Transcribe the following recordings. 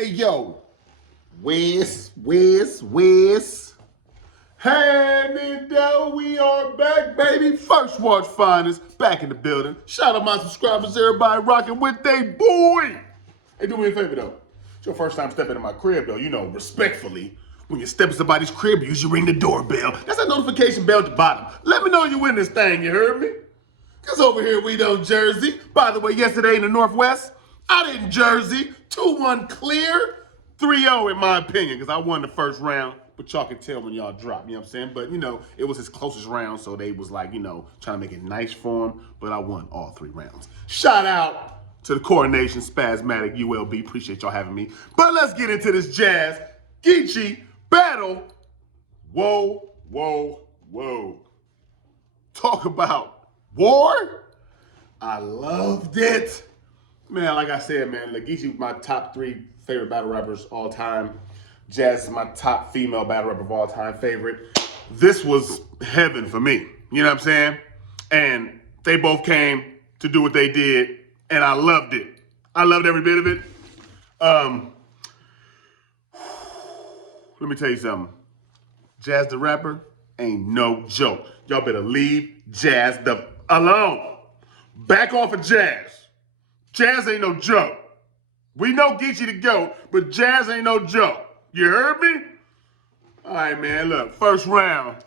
Hey, yo, Wiz. Hey, Mindo, we are back, baby. First Watch Finest, back in the building. Shout out my subscribers, everybody rocking with they boy. Hey, do me a favor, though. It's your first time stepping in my crib, though. You know, respectfully, when you step in somebody's crib, you usually ring the doorbell. That's that notification bell at the bottom. Let me know you in this thing, you heard me? Because over here, we don't Jersey. By the way, yesterday in the Northwest, I didn't Jersey. 2-1 clear. 3-0 in my opinion, because I won the first round. But y'all can tell when y'all drop, you know what I'm saying? But, you know, it was his closest round, so they was like, you know, trying to make it nice for him. But I won all 3 rounds. Shout out to the Coronation Spasmatic ULB. Appreciate y'all having me. But let's get into this Jazz Geechee battle. Whoa. Talk about war. I loved it. Man, like I said, man, Geechee was my top 3 favorite battle rappers all time. Jazz is my top female battle rapper of all time favorite. This was heaven for me. You know what I'm saying? And they both came to do what they did, and I loved it. I loved every bit of it. Let me tell you something. Jazz the rapper ain't no joke. Y'all better leave Jazz alone. Back off of Jazz. Jazz ain't no joke. We know Geechee the GOAT, but Jazz ain't no joke. You heard me? All right, man, look, first round.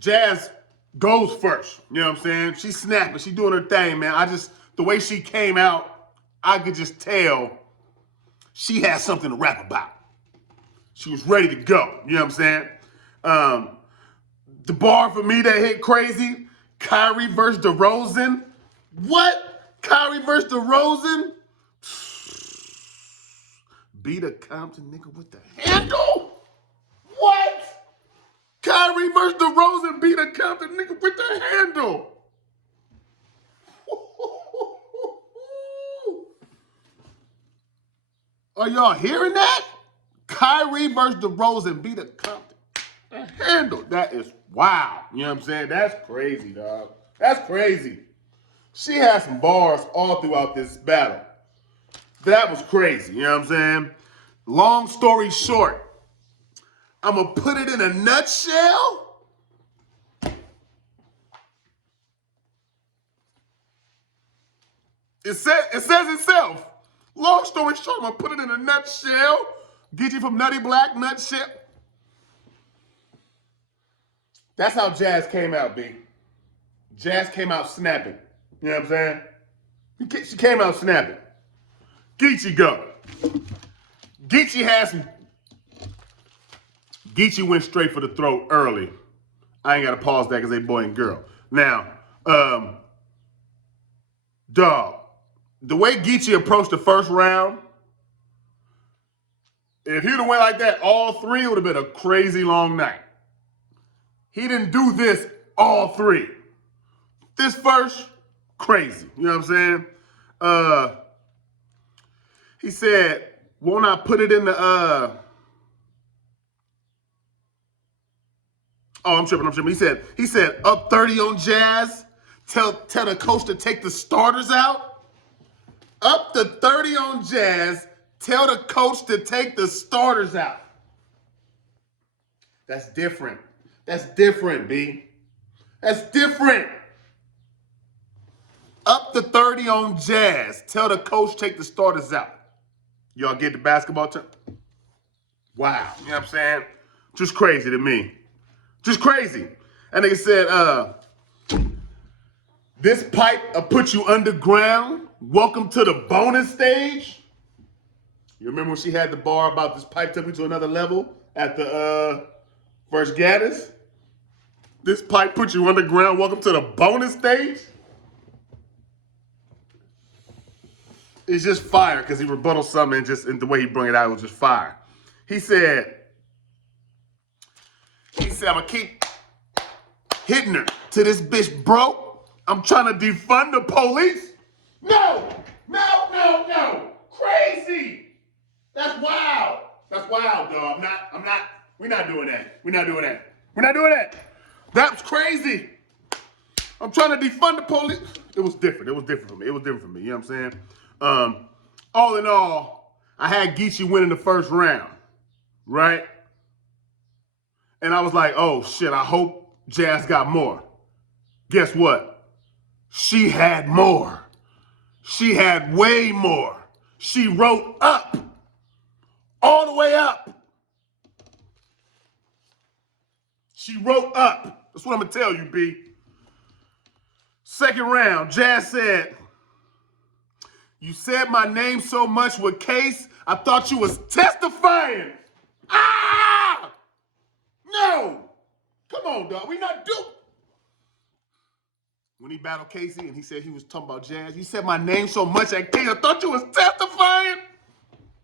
Jazz goes first, you know what I'm saying? She's snapping, she doing her thing, man. The way she came out, I could just tell she had something to rap about. She was ready to go, you know what I'm saying? The bar for me that hit crazy, Kyrie versus DeRozan. What? Kyrie versus DeRozan? Beat a Compton nigga with the handle? What? Kyrie versus DeRozan beat a Compton nigga with the handle. Are y'all hearing that? Kyrie versus DeRozan beat a Compton. The handle. That is wow. You know what I'm saying? That's crazy, dog. That's crazy. She had some bars all throughout this battle. That was crazy, you know what I'm saying? Long story short, I'm going to put it in a nutshell. It says itself. Long story short, I'm going to put it in a nutshell. Geechee from Nutty Black, Nutshell. That's how Jazz came out, B. Jazz came out snapping. You know what I'm saying? She came out snapping. Geechee go. Geechee had some. Geechee went straight for the throat early. I ain't got to pause that because they boy and girl. Now, dog, the way Geechee approached the first round, if he'd have went like that all 3, it would have been a crazy long night. He didn't do this all 3. This first, crazy. You know what I'm saying? He said, won't I put it in the, oh, I'm tripping. He said, up 30 on Jazz, tell the coach to take the starters out. Up to 30 on Jazz, tell the coach to take the starters out. That's different. That's different, B. That's different. Up to 30 on Jazz. Tell the coach take the starters out. Y'all get the basketball term? Wow. You know what I'm saying? Just crazy to me. Just crazy. And nigga said, this pipe will put you underground. Welcome to the bonus stage. You remember when she had the bar about this pipe took me to another level at the first Gaddis? This pipe put you underground. Welcome to the bonus stage. It's just fire because he rebutted something and the way he brought it out was just fire. He said, I'm going to keep hitting her till this bitch broke. I'm trying to defund the police. No. Crazy. That's wild. That's wild, dog. We're not doing that. That's crazy. I'm trying to defund the police. It was different for me. You know what I'm saying? All in all, I had Geechie winning the first round, right? And I was like, oh shit, I hope Jazz got more. Guess what? She had more. She had way more. She wrote up, all the way up. She wrote up. That's what I'm gonna tell you, B. Second round, Jazz said, you said my name so much with Case, I thought you was testifying. Ah! No! Come on, dog. We not doing. When he battled Casey and he said he was talking about Jazz, you said my name so much at Case, I thought you was testifying.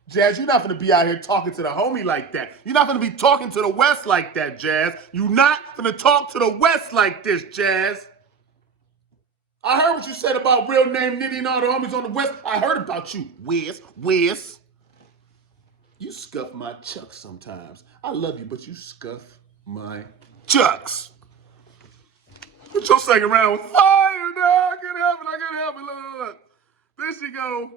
Jazz, you're not gonna be out here talking to the homie like that. You're not gonna be talking to the West like that, Jazz. You're not gonna talk to the West like this, Jazz. I heard what you said about real name Nitty and all the homies on the West. I heard about you, Wiz. You scuff my chucks sometimes. I love you, but you scuff my chucks. But your second round was fire, dog. I can't help it. Look. There she go.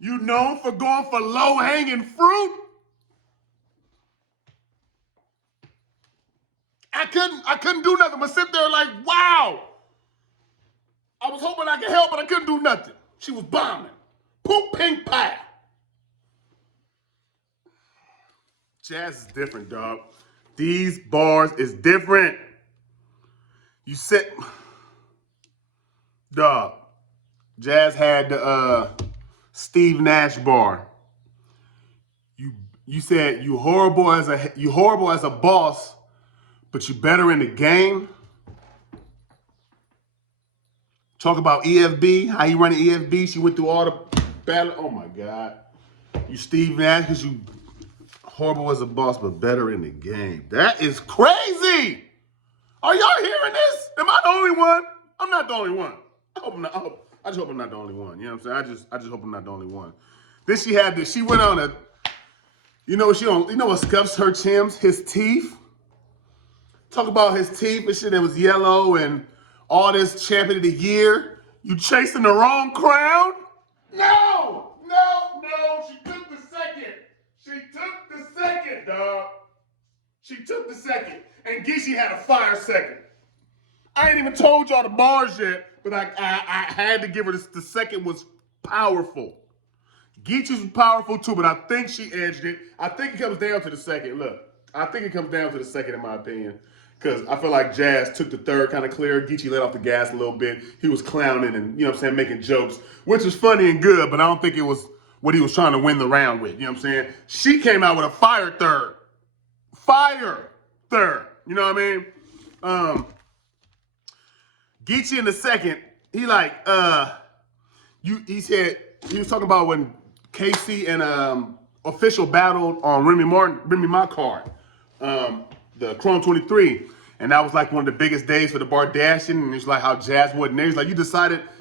You known for going for low-hanging fruit? I couldn't do nothing but sit there like, wow. I was hoping I could help, but I couldn't do nothing. She was bombing. Poop, pink pie. Jazz is different, dog. These bars is different. You said, dog, Jazz had the Steve Nash bar. You said you horrible as a boss, but you better in the game. Talk about EFB, how you running EFB. She went through all the battle. Oh my God. You Steve Nash because you horrible as a boss, but better in the game. That is crazy. Are y'all hearing this? Am I the only one? I'm not the only one. I just hope I'm not the only one. You know what I'm saying? I just hope I'm not the only one. Then she had this. She went on a. You know what scuffs her Chims? His teeth. Talk about his teeth and shit that was yellow and all this champion of the year. You chasing the wrong crown? No! She took the second, dog. She took the second. And Geechie had a fire second. I ain't even told y'all the bars yet, but I had to give her this. The second was powerful. Geechie's was powerful too, but I think she edged it. I think it comes down to the second. Look, I think it comes down to the second in my opinion. Because I feel like Jazz took the third kind of clear. Geechie let off the gas a little bit. He was clowning and, you know what I'm saying, making jokes, which was funny and good, but I don't think it was what he was trying to win the round with. You know what I'm saying? She came out with a fire third. Fire third. You know what I mean? Geechie in the second, he said, he was talking about when Casey and Official battled on Remy Ma card, the Chrome 23. And that was like one of the biggest days for the Bardashian. And it's like how Jazz wasn't there. He's like,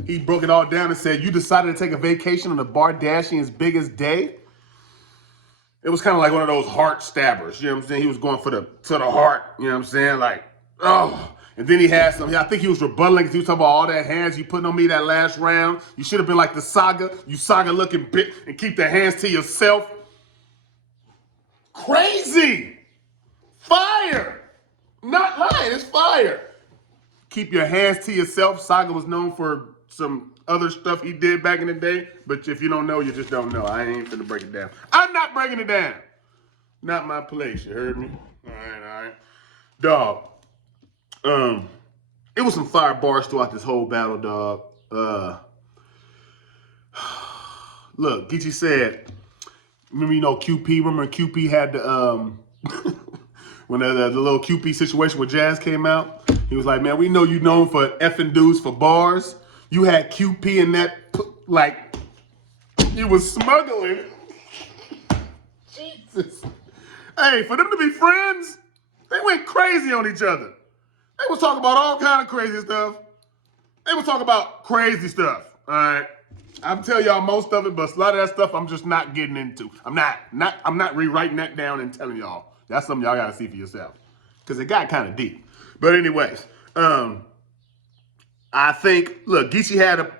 he broke it all down and said, you decided to take a vacation on the Bardashian's biggest day? It was kind of like one of those heart stabbers. You know what I'm saying? He was going to the heart. You know what I'm saying? Like, oh. And then he had some, I think he was rebutting because he was talking about all that hands you putting on me that last round. You should have been like the Saga. You Saga looking bit and keep the hands to yourself. Crazy. Fire. Not lying, it's fire. Keep your hands to yourself. Saga was known for some other stuff he did back in the day, but if you don't know, you just don't know. I ain't finna break it down. I'm not breaking it down. Not my place, you heard me? All right. Dog, it was some fire bars throughout this whole battle, dog. Look, Geechie said, remember QP had the, when the little QP situation with Jazz came out, he was like, man, we know you known for effing dudes for bars. You had QP in that, like, you was smuggling. Jesus. Hey, for them to be friends, they went crazy on each other. They was talking about all kind of crazy stuff. They was talking about crazy stuff, all right? I'm telling y'all most of it, but a lot of that stuff I'm just not getting into. I'm not rewriting that down and telling y'all. That's something y'all gotta see for yourself. Because it got kind of deep. But anyways, I think, look, Geechie had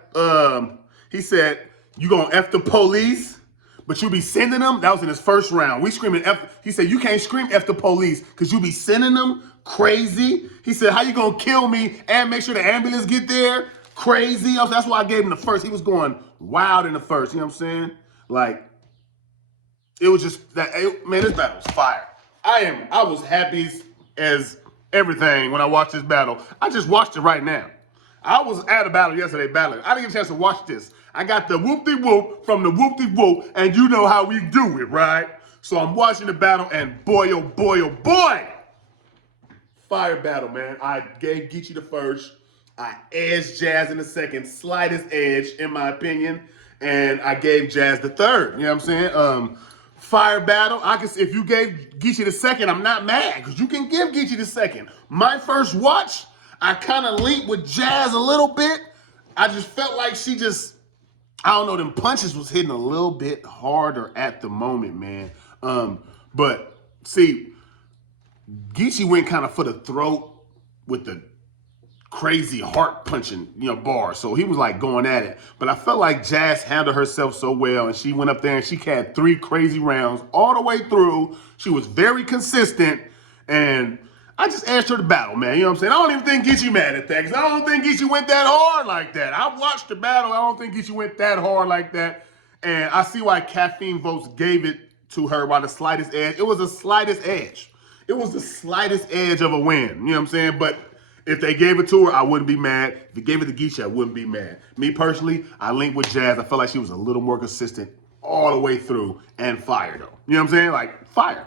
he said, You gonna F the police, but you be sending them? That was in his first round. We screaming F. He said, you can't scream F the police because you be sending them? Crazy. He said, how you gonna kill me and make sure the ambulance get there? Crazy. That's why I gave him the first. He was going wild in the first. You know what I'm saying? Like, it was just that, man, this battle was fire. I was happy as everything when I watched this battle. I just watched it right now. I was at a battle yesterday battling. I didn't get a chance to watch this. I got the whoop-de-whoop from the whoop-de-whoop, and you know how we do it, right? So I'm watching the battle, and boy, oh boy, oh boy! Fire battle, man. I gave Geechee the first. I edged Jazz in the second. Slightest edge, in my opinion. And I gave Jazz the third. You know what I'm saying? Fire battle. If you gave Geechee the second, I'm not mad, because you can give Geechee the second. My first watch, I kind of linked with Jazz a little bit. I just felt like she just, I don't know, them punches was hitting a little bit harder at the moment, man. But see, Geechee went kind of for the throat with the crazy heart punching, bar. So he was like going at it. But I felt like Jazz handled herself so well, and she went up there and she had 3 crazy rounds all the way through. She was very consistent, and I just asked her to battle, man. You know what I'm saying? I don't even think Geechee mad at that, because I don't think Geechee went that hard like that. I watched the battle. I don't think Geechee went that hard like that. And I see why Caffeine Votes gave it to her by the slightest edge. It was the slightest edge. It was the slightest edge of a win. You know what I'm saying? But if they gave it to her, I wouldn't be mad. If they gave it to Geechee, I wouldn't be mad. Me personally, I linked with Jazz. I felt like she was a little more consistent all the way through, and fire though. You know what I'm saying? Like, fire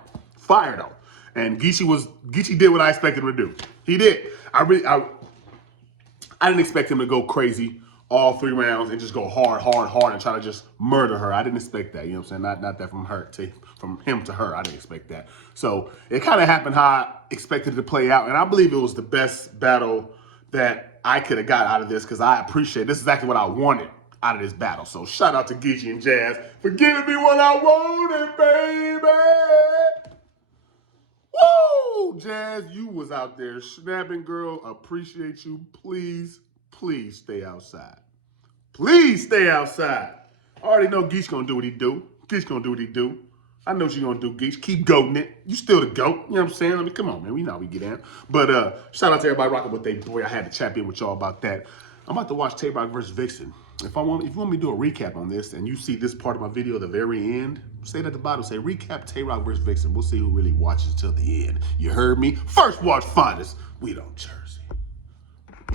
though. And Geechee did what I expected him to do. He did. I didn't expect him to go crazy all 3 rounds and just go hard and try to just murder her. I didn't expect that. You know what I'm saying? Not that from him to her. I didn't expect that. So it kind of happened how I expected it to play out. And I believe it was the best battle that I could have got out of this, because I appreciate this is exactly what I wanted out of this battle. So shout out to Geechee and Jazz for giving me what I wanted, baby. Woo! Jazz, you was out there snapping, girl. Appreciate you. Please stay outside. Please stay outside. I already know Geechee gonna do what he do. Geechee gonna do what he do. I know she gonna do, Geechee. Keep goating it. You still the goat. You know what I'm saying? I mean, come on, man. We know how we get in. But shout out to everybody rocking with they boy. I had to chat in with y'all about that. I'm about to watch Tay-Rock versus Vixen. If you want me to do a recap on this, and you see this part of my video at the very end, say it at the bottom. Say recap Tay-Rock versus Vixen. We'll see who really watches till the end. You heard me? First watch finest. We don't Jersey.